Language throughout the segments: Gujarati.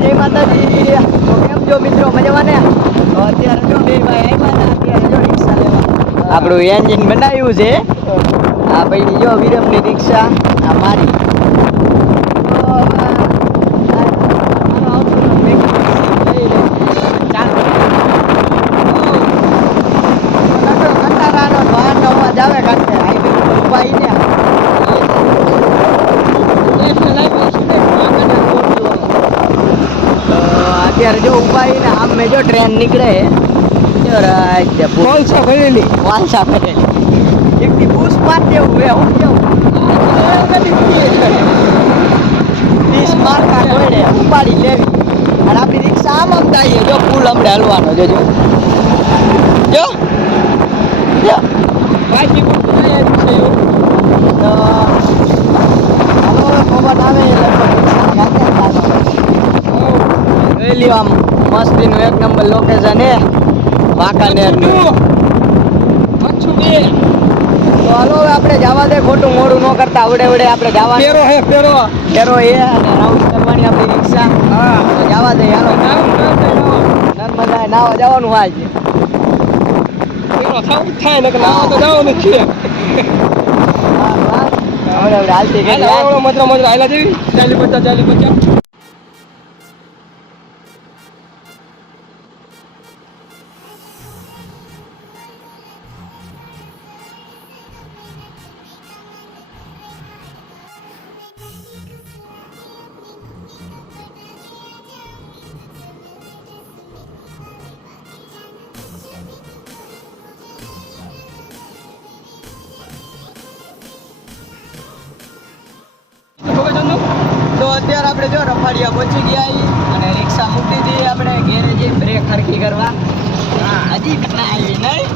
જય માતાજી. તો કેમ છો મિત્રો, મજામાં ને? તો અત્યારે જો બે ભાઈ આવ્યા હતા, અત્યારે જો રિક્ષા લેવા આપણું એન્જિન બનાવ્યું છે. આ ભાઈ જો વિરમની રિક્ષા, આ મારી. અત્યારે જો ઉભા રહીને આમ મેં જો ટ્રેન નીકળે વાલસા ભરેલી એકથી બૂસ માર દેવું હું કેવું 20 માર્કા કોઈને ઉપાડી લેવી અને આપણી રિક્ષા આમ થાય જો પુલ હમણાં હલવાનો જોજો જો બાકી પવન આવે એટલે આમ મસ્તીનું એક નંબર લોકેશન હે વાંકાનેરનું. તો હાલો આપણે જવા દે, ખોટું મોડું ન કરતા આવડે આપણે જવા ફેરો હે અને રાઉન્ડ કરવાની આપણી રિક્ષા. તો જવા દે હાલો, નર્મદા નાવા જવાનું આજ હાલતી. તો અત્યારે આપણે જો રફાડિયા પહોંચી ગયા અને રિક્ષા મૂકી દઈએ આપણે ઘેરે જઈ બ્રેક હરખી કરવા. હજી ના આવી નહીં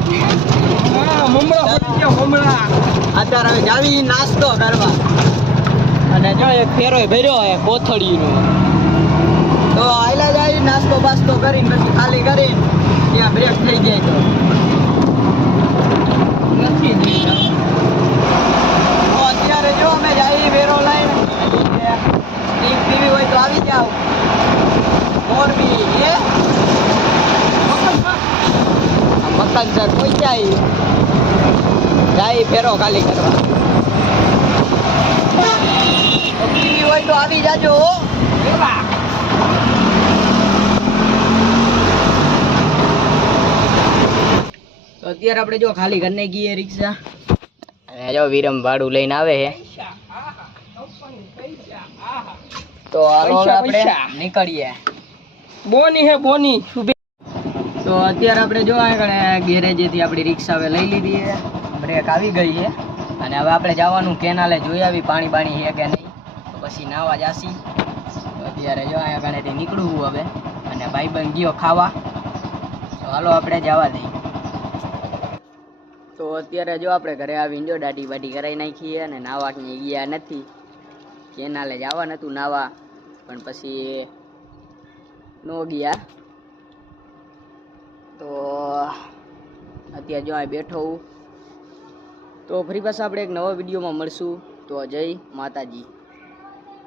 અત્યારે હવે જાવી નાસ્તો કરવા અને જો એક ફેરોય ભર્યો હોય કોથળીનો. તો આયલા જાય નાસ્તો બાસ્તો કરીને પછી ખાલી કરીને ત્યાં બ્રેક થઈ જાય તો નથી અત્યારે જો અમે જાય ફેરો લઈને પીવી હોય તો આવી જાવ. મોરબી એ મકાન સર કોઈ જાય ફેરો ખાલી કરવા. પીવી હોય તો આવી જાજો. તો અત્યારે આપણે જો ખાલી ઘરને ગઈએ રિક્ષા અને જો વિરમ ભાડું લઈને આવે છે. તો આપણે નીકળીએ. બોની તો અત્યારે આપણે જો ગેરેજેથી આપણી રિક્ષા હવે લઈ લીધી છે, બ્રેક આવી ગઈ છે અને હવે આપણે જવાનું કેનાલે જોઈ આવી પાણી છે કે નહીં. તો પછી નાવા જાસી. તો અત્યારે જો અહીંયા કણેથી નીકળવું હવે અને ભાઈબંધ ગયો ખાવા. તો હાલો આપણે જવા દઈએ. તો અત્યારે જો આપણે ઘરે આવીને જો દાઢી બાઢી કરાવી નાખીએ અને નાવા ક્યાંય ગયા નથી. કેનાલે જવા નતું નાવા પણ પછી નો ગયા. તો અત્યારે જો અહીં બેઠો હું. તો ફરી પાછા આપણે એક નવા વિડીયોમાં મળશું. તો જય માતાજી.